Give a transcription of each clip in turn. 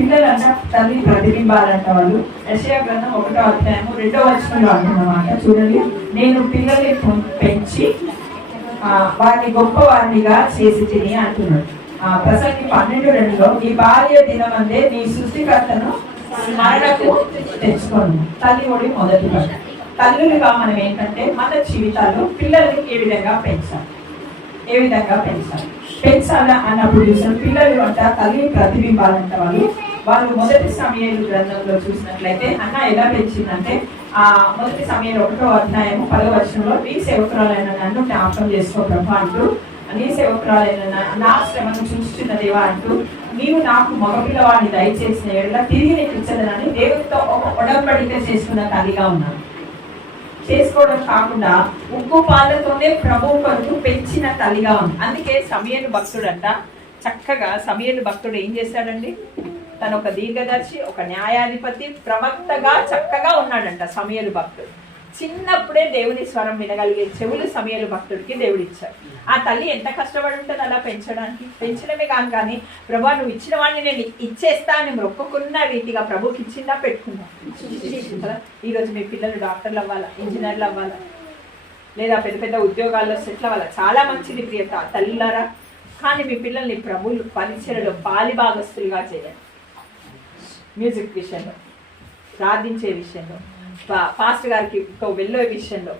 పిల్లలంట తల్లి ప్రతిబింబాలంట వాళ్ళు. యశయ గ్రంథం ఒకటో అధ్యాయము రెండో వచనంలో అంటున్నమాట చూడండి. నేను పిల్లల్ని పెంచి వారిని గొప్ప వారినిగా చేసి తిని అంటున్నాడు. ఆ, ప్రసంగి పన్నెండు రెండులో నీ భార్య దినమందే నీ సృష్టికర్తను స్మరణకు తెచ్చుకోను. తల్లి ఒడి మొదటి పని. తల్లులుగా మనం ఏంటంటే మన జీవితాల్లో పిల్లల్ని ఏ విధంగా పెంచాలి? ఏ విధంగా పెంచాలి? పెంచాలా అన్నప్పుడు చూసిన పిల్లలు అంట తల్లి ప్రతిబింబాలంట వాళ్ళు. వాళ్ళు మొదటి సమయాలు గ్రంథంలో చూసినట్లయితే అన్న ఎలా పెంచిందంటే ఆ మొదటి సమయంలో ఒకటో అధ్యాయము పదవ వచనంలో నీ సేవకురాలైన నన్ను జ్ఞాపకం చేసుకో ప్రభా అంటూ నీ సేవకురాలైన నా- నా శ్రమను చూస్తున్న దేవా అంటూ నీవు నాకు మగపిల్లవాడిని దయచేసిన ఏడుగా తిరిగి నీకు ఇచ్చదనని దేవుడితో ఒక ఒడంబడిక చేసుకున్న తల్లిగా ఉన్నాను. చేసుకోవడం కాకుండా ఉప్పు పాలతోనే ప్రభు కొరకు పెంచిన తల్లిగా ఉంది అందుకే సమయను భక్తుడంట. చక్కగా సమయను భక్తుడు ఏం చేశాడండి? తను ఒక దీర్ఘదర్శి ఒక న్యాయాధిపతి ప్రవక్తగా చక్కగా ఉన్నాడంట సమయలు భక్తుడు. చిన్నప్పుడే దేవుని స్వరం వినగలిగే చెవులు సమయలు భక్తుడికి దేవుడు ఆ తల్లి ఎంత కష్టపడి ఉంటుంది అలా పెంచడానికి పెంచడమే కాదు కానీ ప్రభా నువ్వు ఇచ్చిన వాడిని నేను ఇచ్చేస్తా అని మొక్కుకున్న రీతిగా ప్రభుకి ఇచ్చిందా పెట్టుకున్నా? ఈరోజు మీ పిల్లలు డాక్టర్లు అవ్వాలా ఇంజనీర్లు అవ్వాలా? లేదా పెద్ద పెద్ద ఉద్యోగాల్లో సెటిల్ అవ్వాలా? చాలా మంచిది ప్రియత తల్లిలారా. కానీ మీ పిల్లల్ని ప్రభులు పరిచయలో పాలి భాగస్తులుగా చేయాలి. మ్యూజిక్ విషయంలో ప్రార్థించే విషయంలో పా- పాస్టర్ గారికి వెళ్ళే విషయంలో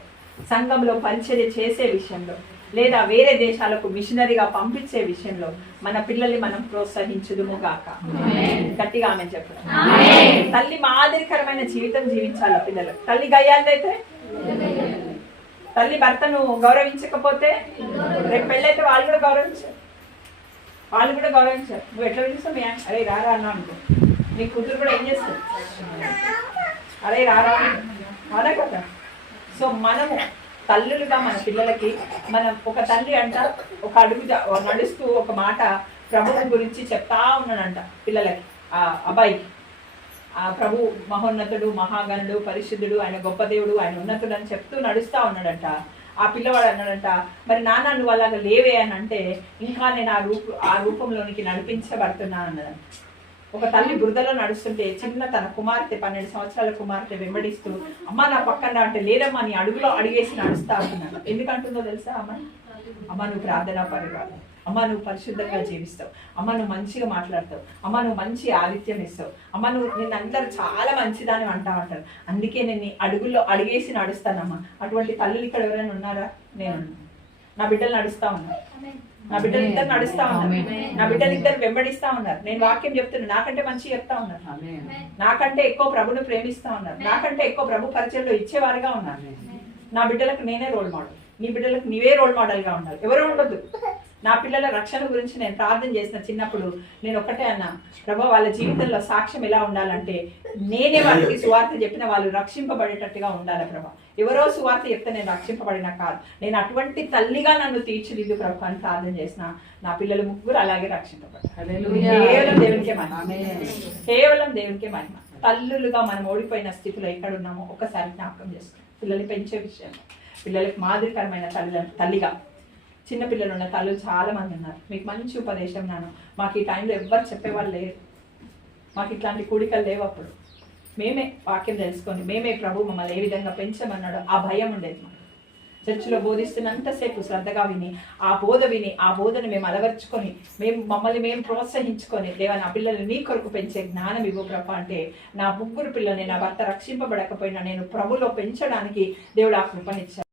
సంఘంలో పరిచర్య చేసే విషయంలో లేదా వేరే దేశాలకు మిషనరీగా పంపించే విషయంలో మన పిల్లల్ని మనం ప్రోత్సహించుదుము గాక. గట్టిగా ఆమె చెప్పడం. తల్లి మాదిరికరమైన జీవితం జీవించాలి పిల్లలు. తల్లి గయ్యాలైతే? తల్లి భర్తను గౌరవించకపోతే రేపు పెళ్ళైతే వాళ్ళు కూడా గౌరవించారు. వాళ్ళు కూడా గౌరవించారు. నువ్వు ఎట్లా పిలుస్తావు అరే రారా అన్నా అనుకో. నీ కూతురు కూడా ఏం చేస్తుంది? అరే రారా అదే కదా. సో మనము తల్లులుగా మన పిల్లలకి మనం ఒక తల్లి అంట ఒక అడుగు నడుస్తూ ఒక మాట ప్రభువు గురించి చెప్తా ఉన్నాడంట పిల్లలకి. ఆ అబ్బాయికి ఆ ప్రభు మహోన్నతుడు మహాగణుడు పరిశుద్ధుడు ఆయన గొప్ప దేవుడు ఆయన ఉన్నతుడు అని చెప్తూ నడుస్తూ ఉన్నాడంట. ఆ పిల్లవాడు అన్నాడంట మరి నాన్న నువ్వు అలాగ లేవే అని అంటే ఇంకా నేను ఆ రూపు ఆ రూపంలోనికి నడిపించబడుతున్నాను అన్నదంట ఒక తల్లి బురదలో నడుస్తుంటే చిన్న తన కుమార్తె పన్నెండు సంవత్సరాల కుమార్తె వెంబడిస్తూ అమ్మ నా పక్కన అంటే లేదమ్మా నీ అడుగులో అడిగేసి నడుస్తా అంటున్నాను ఎందుకంటుందో తెలుసా అమ్మ? అమ్మ నువ్వు ప్రార్థనా పరివాడు అమ్మ నువ్వు పరిశుద్ధంగా జీవిస్తావు. అమ్మ నువ్వు మంచిగా మాట్లాడతావు. అమ్మ నువ్వు మంచి ఆతిథ్యం ఇస్తావు. అమ్మ నువ్వు నేను అందరూ చాలా మంచిదాని అంటా ఉంటారు. అందుకే నేను నీ అడుగుల్లో అడిగేసి నడుస్తానమ్మా. అటువంటి తల్లులు ఇక్కడ ఎవరైనా ఉన్నారా? నేను నా బిడ్డలు నడుస్తా ఉన్నాను నా బిడ్డలు ఇద్దరు నడుస్తా ఉన్నారు. నా బిడ్డలు ఇద్దరు వెంబడిస్తా ఉన్నారు. నేను వాక్యం చెప్తున్నా. నాకంటే మంచి చెప్తా ఉన్నారు. నాకంటే ఎక్కువ ప్రభుని ప్రేమిస్తా ఉన్నారు. నాకంటే ఎక్కువ ప్రభు పరిచయంలో ఇచ్చేవారుగా ఉన్నారు. నా బిడ్డలకు నేనే రోల్ మోడల్. నీ బిడ్డలకు నీవే రోల్ మోడల్గా ఉండాలి. ఎవరు ఉండదు నా పిల్లల రక్షణ గురించి నేను ప్రార్థన చేసిన చిన్నప్పుడు నేను ఒకటే అన్నా ప్రభా వాళ్ళ జీవితంలో సాక్ష్యం ఎలా ఉండాలంటే నేనే వాళ్ళకి సువార్త చెప్పిన వాళ్ళు రక్షింపబడేటట్టుగా ఉండాలి ప్రభా. ఎవరో సువార్త చెప్తే నేను రక్షింపబడిన కాదు. నేను అటువంటి తల్లిగా నన్ను తీర్చిదిద్దు ప్రభు అని ప్రార్థన చేసిన నా పిల్లలు ముగ్గురు అలాగే రక్షింపబడ్డారు. కేవలం దేవునికే మహిమ. కేవలం దేవునికే మహిమ. తల్లులుగా మనం ఓడిపోయిన స్థితిలో ఎక్కడ ఉన్నామో ఒకసారి జ్ఞాపకం చేసుకోండి పిల్లల్ని పెంచే విషయంలో. పిల్లలకి మాదిరికరమైన తల్లి తల్లిగా చిన్నపిల్లలు ఉన్న తల్లు చాలా మంది ఉన్నారు. మీకు మంచి ఉపదేశం నాను మాకు ఈ టైంలో ఎవ్వరు చెప్పేవాళ్ళు లేరు. మాకు ఇట్లాంటి కూడికలు లేవు అప్పుడు. మేమే వాక్యం తెలుసుకొని మేమే ప్రభు మమ్మల్ని ఏ విధంగా పెంచమన్నాడో ఆ భయం ఉండేది మాకు. చర్చిలో బోధిస్తున్నంతసేపు శ్రద్ధగా విని ఆ బోధ విని ఆ బోధను మేము అలవర్చుకొని మేము మమ్మల్ని మేము ప్రోత్సహించుకొని దేవా నా పిల్లల్ని నీ కొరకు పెంచే జ్ఞానం ఇవ్వు ప్రభ అంటే నా ముగ్గురు పిల్లల్ని నా భర్త రక్షింపబడకపోయినా నేను ప్రభులో పెంచడానికి దేవుడు ఆ కృపనిచ్చాడు.